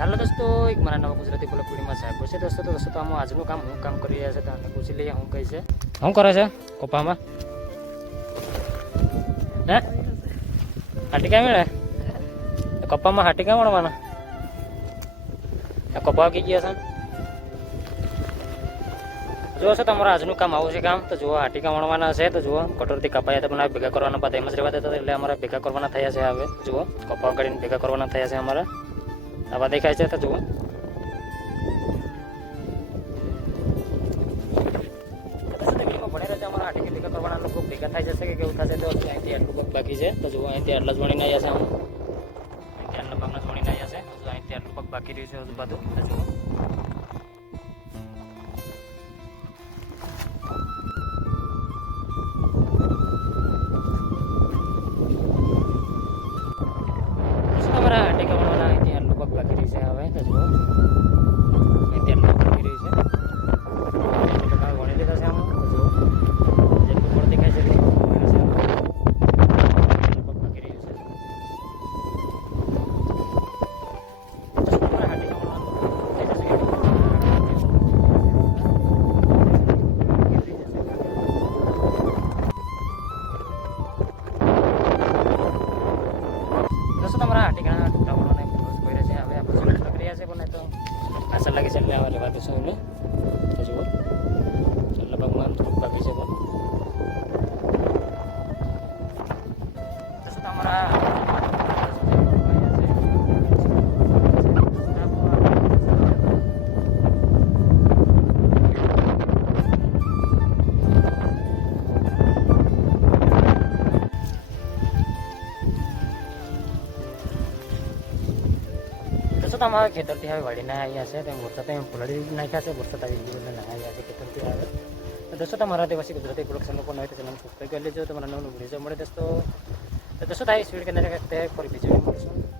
હાલો દોસ્તો એક મારા નવા ગુજરાતી બ્લોગ પૂરીમાં સાહેબ છે દોસ્તો, તો દોસ્તો આમાં આજનું કામ હું કામ કરી રહ્યા છે તમને પૂછી લઈએ શું કહી છે. શું કરે છે, કોપામાં? હે? હાટી ક્યાં મળે કપામાં હાટી ક્યાં મળવાના આ કપા કી ગયા છે. જો છો તમારું આજનું કામ, આવું છે કામ, તો જુઓ હાટીકા વણવાના છે, તો જુઓ કટોરથી કપાયા હતા ભેગા કરવાના બાદ એમ જ રહેવા દેતા એટલે અમારા ભેગા કરવાના થયા છે હવે. જુઓ, કપા કરીને ભેગા કરવાના થયા છે અમારા. આવા દેખાય છે તો જુઓ. કરવાના લોકો? ભેગા થાય જશે કે કેવું થશે તો? અહીંથી આટલું પગ બાકી છે. તો જુઓ, અહીંથી આટલા જ વણીને આવ્યા છે આમ. અહીંથી આટલા પગના જ વણીને આવ્યા છે. હજુ અહીંથી આટલું પગ બાકી રહ્યું છે હજુ બધું. જુઓ. છે જુઓ આટલું પગ બાકી છે. એટલું વણી તમારા હાટીકા વણવાનું થઈ જશે કે દોસ્તો તમારા હાટીકાના ટુકડા વણવાના પૂરો કર્યા છે હવે આપણે સિલેક્ટ પ્રક્રિયા છે પણ એ તો આસર લાગે છે એટલે આવા લેવા દઈશું એમને તો જુઓ. છેલ્લા ભાગમાં થોડુંક બાકી છે. પણ શું તમારા ખેતરથી હવે વળીને આવ્યા છે. તેમ વરસાદ એમ પલળી નાખ્યા છે. વરસાદ આવી ગયો એટલે આવ્યા છે ખેતરથી આવે દોસ્તો, તમારા દિવસી ગુજરાતી પ્રોડક્શન લોકો તો ચેનલ સબસ્ક્રાઈબ કરી લેજો. તમારા નવું વીડિયો મળે દોસ્તો દોસ્તો થાય સ્પીડ કે ફરી બીજો મળશું.